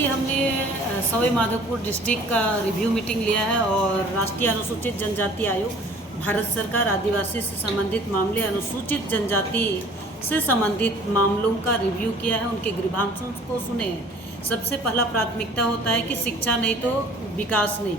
देखिए, हमने सवाई माधोपुर डिस्ट्रिक्ट का रिव्यू मीटिंग लिया है और राष्ट्रीय अनुसूचित जनजाति आयोग, भारत सरकार आदिवासी से संबंधित मामले, अनुसूचित जनजाति से संबंधित मामलों का रिव्यू किया है, उनके ग्रीवांसों को सुने हैं। सबसे पहला प्राथमिकता होता है कि शिक्षा नहीं तो विकास नहीं,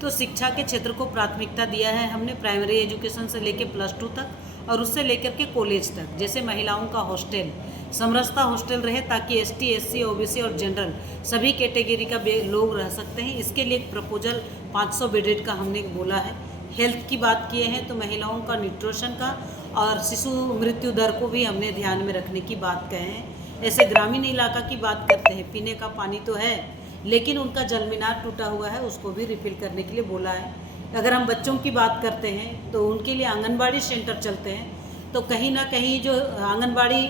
तो शिक्षा के क्षेत्र को प्राथमिकता दिया है हमने। प्राइमरी एजुकेशन से लेकर +2 तक और उससे लेकर के कॉलेज तक। जैसे महिलाओं का हॉस्टल, समरसता हॉस्टल रहे ताकि ST, SC, OBC और जनरल सभी कैटेगरी का लोग रह सकते हैं। इसके लिए एक प्रपोजल 500 बेडेड का हमने बोला है। हेल्थ की बात किए हैं तो महिलाओं का न्यूट्रिशन का और शिशु मृत्यु दर को भी हमने ध्यान में रखने की बात कहे हैं। ऐसे ग्रामीण इलाका की बात करते हैं, पीने का पानी तो है लेकिन उनका जल मीनार टूटा हुआ है, उसको भी रिफिल करने के लिए बोला है। अगर हम बच्चों की बात करते हैं तो उनके लिए आंगनबाड़ी सेंटर चलते हैं, तो कहीं ना कहीं जो आंगनबाड़ी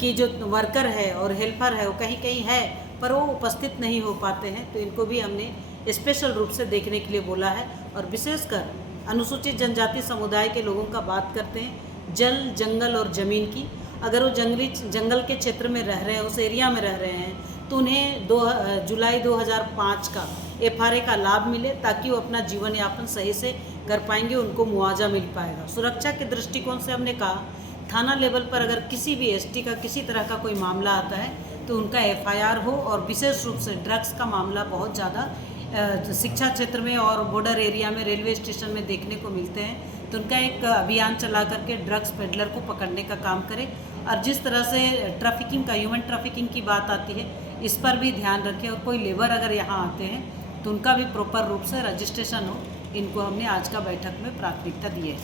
की जो वर्कर है और हेल्पर है वो कहीं कहीं है पर वो उपस्थित नहीं हो पाते हैं, तो इनको भी हमने स्पेशल रूप से देखने के लिए बोला है। और विशेषकर अनुसूचित जनजाति समुदाय के लोगों का बात करते हैं, जल, जंगल और ज़मीन की। अगर वो जंगल के क्षेत्र में रह रहे हैं, उस एरिया में रह रहे हैं, तो उन्हें जुलाई 2005 का FRA का लाभ मिले ताकि वो अपना जीवन यापन सही से कर पाएंगे, उनको मुआवजा मिल पाएगा। सुरक्षा के दृष्टिकोण से हमने कहा, थाना लेवल पर अगर किसी भी ST का किसी तरह का कोई मामला आता है तो उनका FIR हो। और विशेष रूप से ड्रग्स का मामला बहुत ज़्यादा शिक्षा क्षेत्र में और बॉर्डर एरिया में, रेलवे स्टेशन में देखने को मिलते हैं, तो उनका एक अभियान चला करके ड्रग्स पेडलर को पकड़ने का काम करें। और जिस तरह से ट्रैफिकिंग का, ह्यूमन ट्रैफिकिंग की बात आती है, इस पर भी ध्यान रखें। और कोई लेबर अगर यहाँ आते हैं तो उनका भी प्रॉपर रूप से रजिस्ट्रेशन हो। इनको हमने आज का बैठक में प्राथमिकता दी है।